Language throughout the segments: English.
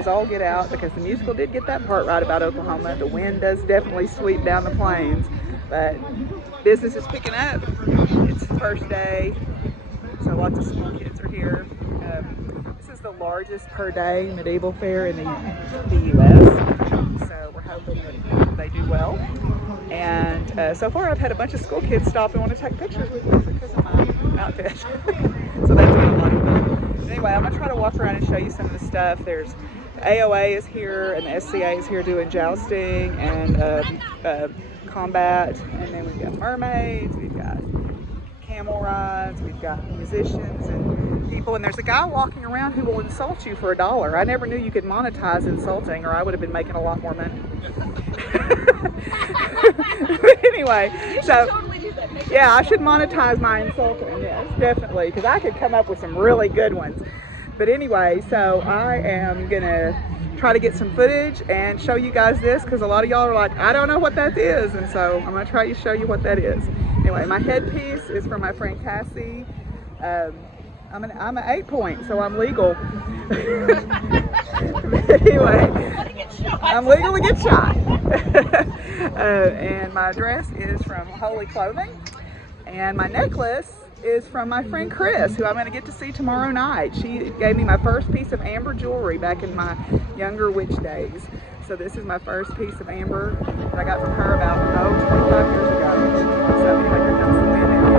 as all get out because the musical did get that part right about Oklahoma. The wind does definitely sweep down the plains, but business is picking up. It's the first day, so lots of school kids are here. This is the largest per day medieval fair in the U.S., so we're hoping that they do well. And so far I've had a bunch of school kids stop and want to take pictures with me because of my outfit. So that's been a lot of fun. Anyway, I'm going to try to walk around and show you some of the stuff. There's the AOA is here and the SCA is here doing jousting and combat. And then we've got mermaids, we've got camel rides, we've got musicians and people. And there's a guy walking around who will insult you for $1. I never knew you could monetize insulting, or I would have been making a lot more money. Anyway, so yeah, I should monetize my insulting, yes, definitely, because I could come up with some really good ones. But anyway, so I am gonna try to get some footage and show you guys this, because a lot of y'all are like, I don't know what that is, and so I'm gonna try to show you what that is. Anyway, my headpiece is from my friend Cassie. I'm an 8-point, so I'm legal. Anyway, I'm legal to get shot. And my dress is from Holy Clothing. And my necklace is from my friend Chris, who I'm going to get to see tomorrow night. She gave me my first piece of amber jewelry back in my younger witch days. So this is my first piece of amber that I got from her about, 25 years ago. So anyway, here comes the wind in.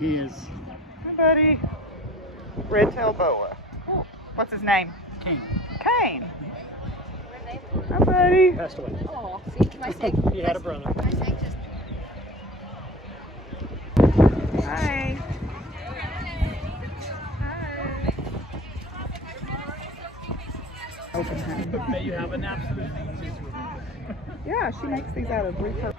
He is. Hi, buddy. Red-tailed boa. What's his name? Kane. Kane. Hi, buddy. Passed away. Oh, see, my sake. He had a brother. My sake just. Hi. Open hand. May you have an absolute. Yeah, she makes these out of repurposed.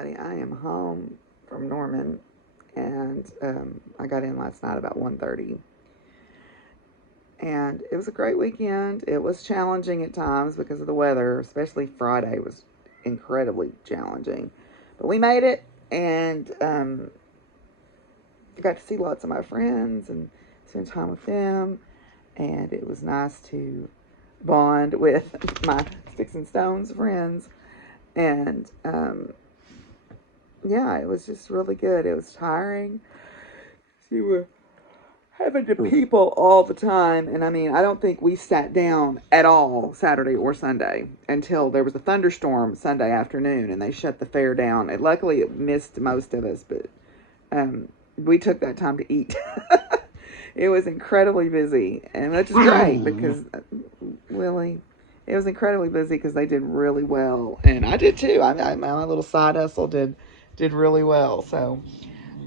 everybody. I am home from Norman, and I got in last night about 1:30. And it was a great weekend. It was challenging at times because of the weather, especially Friday was incredibly challenging. But we made it, and I got to see lots of my friends and spend time with them. And it was nice to bond with my Sticks and Stones friends. And yeah, it was just really good. It was tiring. You were having to people all the time. And I mean, I don't think we sat down at all Saturday or Sunday until there was a thunderstorm Sunday afternoon and they shut the fair down. And luckily it missed most of us, but we took that time to eat. It was incredibly busy, and which is great because Willie, it was incredibly busy because they did really well, and I did too. My little side hustle did really well. So,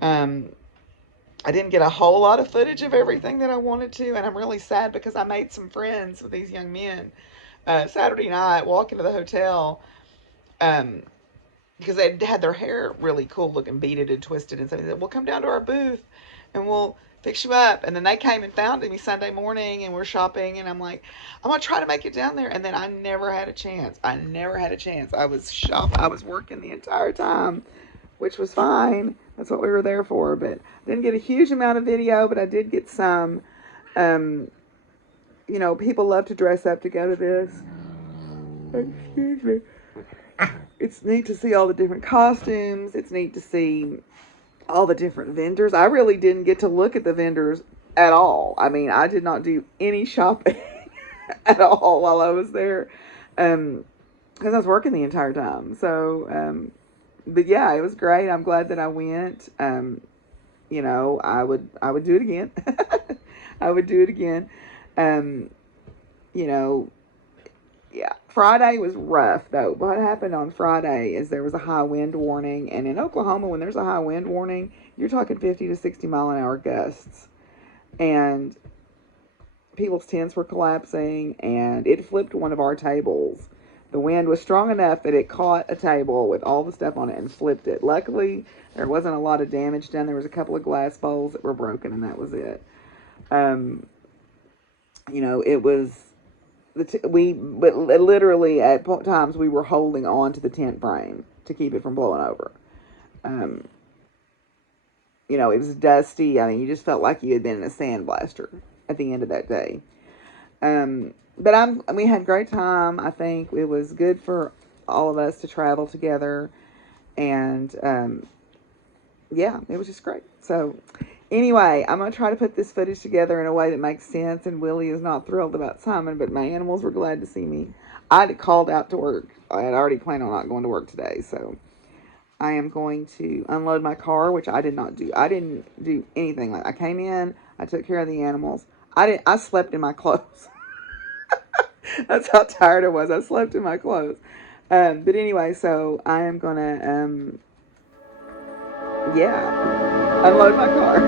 I didn't get a whole lot of footage of everything that I wanted to, and I'm really sad because I made some friends with these young men Saturday night walking to the hotel because they had their hair really cool looking, beaded and twisted, and so they said, "We'll come down to our booth and we'll fix you up." And then they came and found me Sunday morning, and we're shopping, and I'm like, I'm gonna try to make it down there. And then I never had a chance. I was working the entire time, which was fine. That's what we were there for. But I didn't get a huge amount of video, but I did get some. You know, people love to dress up to go to this. Excuse me. It's neat to see all the different costumes. It's neat to see all the different vendors. I really didn't get to look at the vendors at all. I mean, I did not do any shopping at all while I was there because I was working the entire time. So, but yeah, it was great. I'm glad that I went. You know, I would do it again. I would do it again. You know, yeah, Friday was rough though. What happened on Friday is there was a high wind warning, and in Oklahoma, when there's a high wind warning, you're talking 50 to 60 mile an hour gusts, and people's tents were collapsing, and it flipped one of our tables. The wind was strong enough that it caught a table with all the stuff on it and flipped it. Luckily, there wasn't a lot of damage done. There was a couple of glass bowls that were broken, and that was it. You know, it was. But literally at times we were holding on to the tent frame to keep it from blowing over. You know, it was dusty. I mean, you just felt like you had been in a sandblaster at the end of that day. But we had a great time. I think it was good for all of us to travel together, and yeah, it was just great. So anyway, I'm going to try to put this footage together in a way that makes sense, and Willie is not thrilled about Simon, but my animals were glad to see me. I had called out to work. I had already planned on not going to work today, so I am going to unload my car, which I did not do. I didn't do anything. Like, I came in, I took care of the animals. I slept in my clothes. That's how tired I was. I slept in my clothes. But anyway, so I am going to, yeah, unload my car.